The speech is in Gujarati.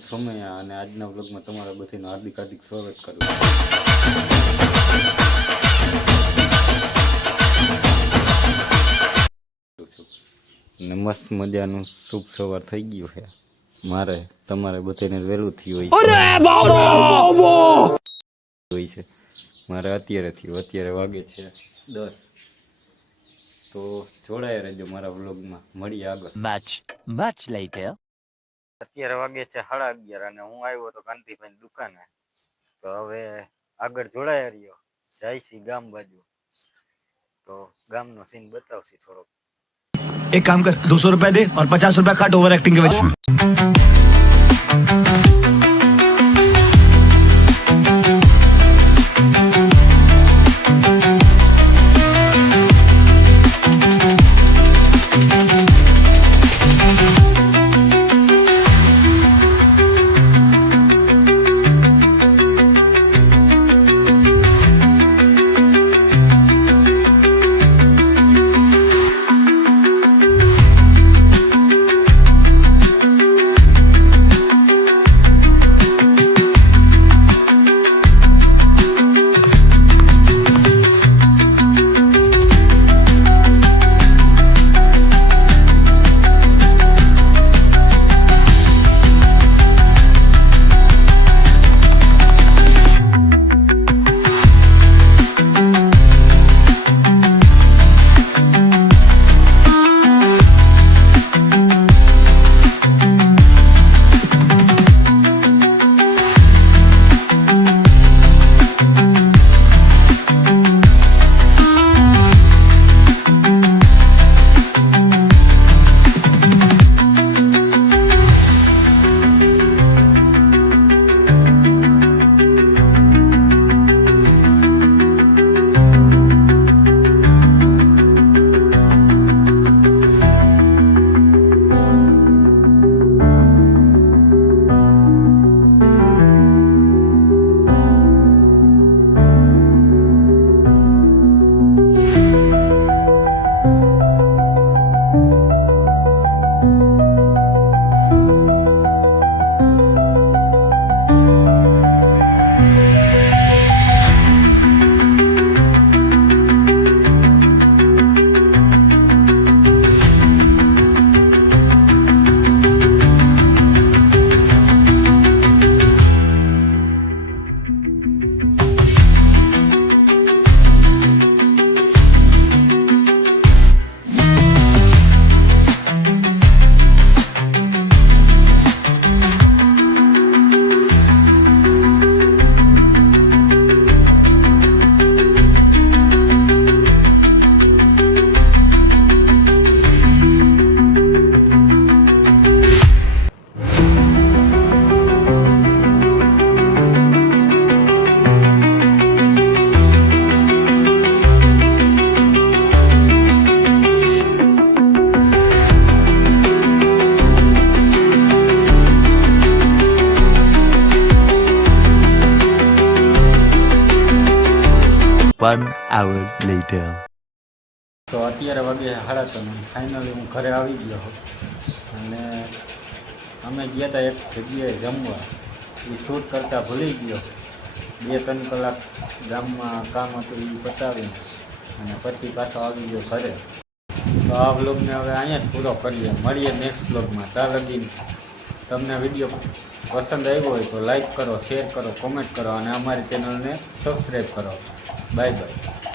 સમય અને આજના વ્લોગમાં તમારા બધાનું હાર્દિક સ્વાગત કરું છું. ને મસ્ત મજાનું શુભ સવાર થઈ ગયું છે. મારે તમારે બધાને વહેલું થયું હોય છે. મારે અત્યારે વાગે છે 10. તો જોડાયા રહેજો મારા વ્લોગમાં. મળીએ આગળ. much later. અત્યારે વાગે છે 11:30 અને હું આવ્યો તો કાંતિભાઈ દુકાને. તો હવે આગળ જોડાયા રહ્યો, જાય છે ગામ બાજુ. તો ગામનો સીન બતાવશે થોડોક. एक काम कर 200 रुपए दे और 50 रुपए काट ओवर एक्टिंग के वजह। One hour later. તો અત્યારે વાગે 3:30. ફાઇનલી હું ઘરે આવી ગયો અને અમે ગયા હતા એક જગ્યાએ જમવા. એ શૂટ કરતાં ભૂલી ગયો. 2-3 કલાક ગામમાં કામ હતું એ પતાવીને અને પછી પાછો આવી ગયો ઘરે. તો આ વ્લોગને હવે અહીંયા જ પૂરો કરીએ. મળીએ નેક્સ્ટ વ્લોગમાં. ત્યાં લગી તમને વિડીયો પસંદ આવ્યો હોય તો લાઈક કરો, શેર કરો, કોમેન્ટ કરો અને અમારી ચેનલને સબસ્ક્રાઈબ કરો. Bye bye.